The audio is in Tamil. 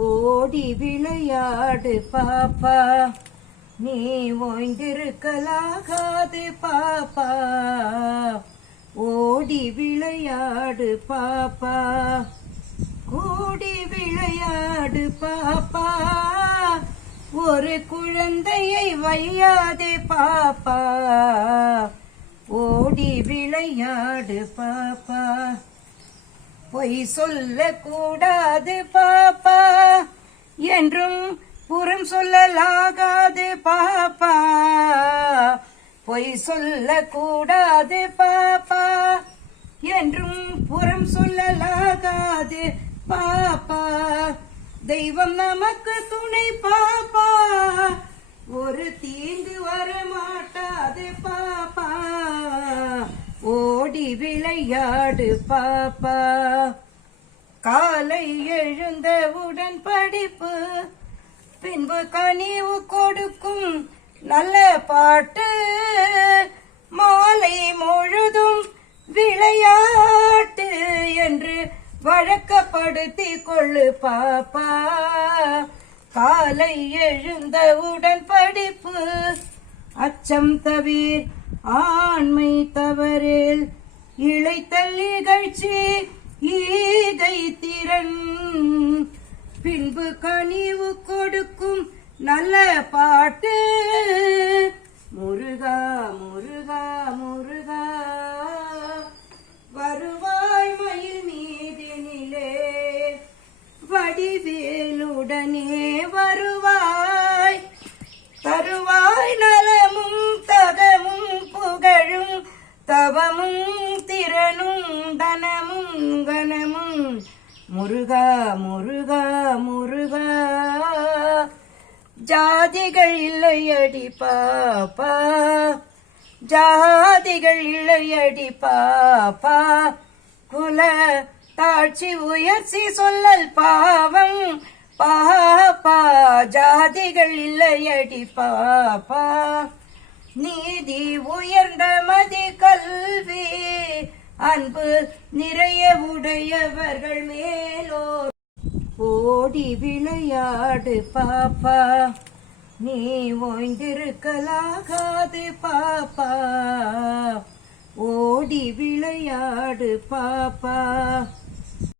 ஓடி விளையாடு பாப்பா. நீ ஓய்ந்திருக்கலாகாது பாப்பா. ஓடி விளையாடு பாப்பா. கூடி விளையாடு பாப்பா. ஒரு குழந்தையை வையாதே பாப்பா. ஓடி விளையாடு பாப்பா. பொய் சொல்லக்கூடாது பாப்பா. என்றும் புறம் சொல்லலாகாது பாப்பா. பொய் சொல்லக்கூடாது பாப்பா. என்றும் புறம் சொல்லலாகாது பாப்பா. தெய்வம் நமக்கு துணை பாப்பா. ஒரு தீங்கு வர மாட்டாது பாப்பா. ஓடி விளையாடு பாப்பா. காலை எழுந்தவுடன் படிப்பு பின்பு கனிவு கொடுக்கும் நல்ல பாட்டு. மாலை முழுதும் விளையாட்டு என்று வழக்கப்படுத்தி கொள்ளு பாப்பா. காலை எழுந்தவுடன் படிப்பு அச்சம் தவிர் ஆண்மை தவறில் இழைத்தல் நிகழ்ச்சி. ஈகை திறன் பின்பு கனிவு கொடுக்கும் நல்ல பாட்டு. முருகா முருகா முருகா. வருவாய் மயில் மீதினிலே. வடிவேலுடனே முருகா முருகா முருகா. ஜாதிகள் இல்லையடி பாப்பா. ஜாதிகள் இல்லையடி பாப்பா. குல தாட்சி உயர்ச்சி சொல்லல் பாவம். பாப்பா ஜாதிகள் இல்லையடி பாப்பா. நீதி உயர்ந்த மதி அன்பு நிறைய உடையவர்கள் மேலோர் ஓடி விளையாடு பாப்பா. நீ ஓய்ந்திருக்கலாகாது பாப்பா. ஓடி விளையாடு பாப்பா.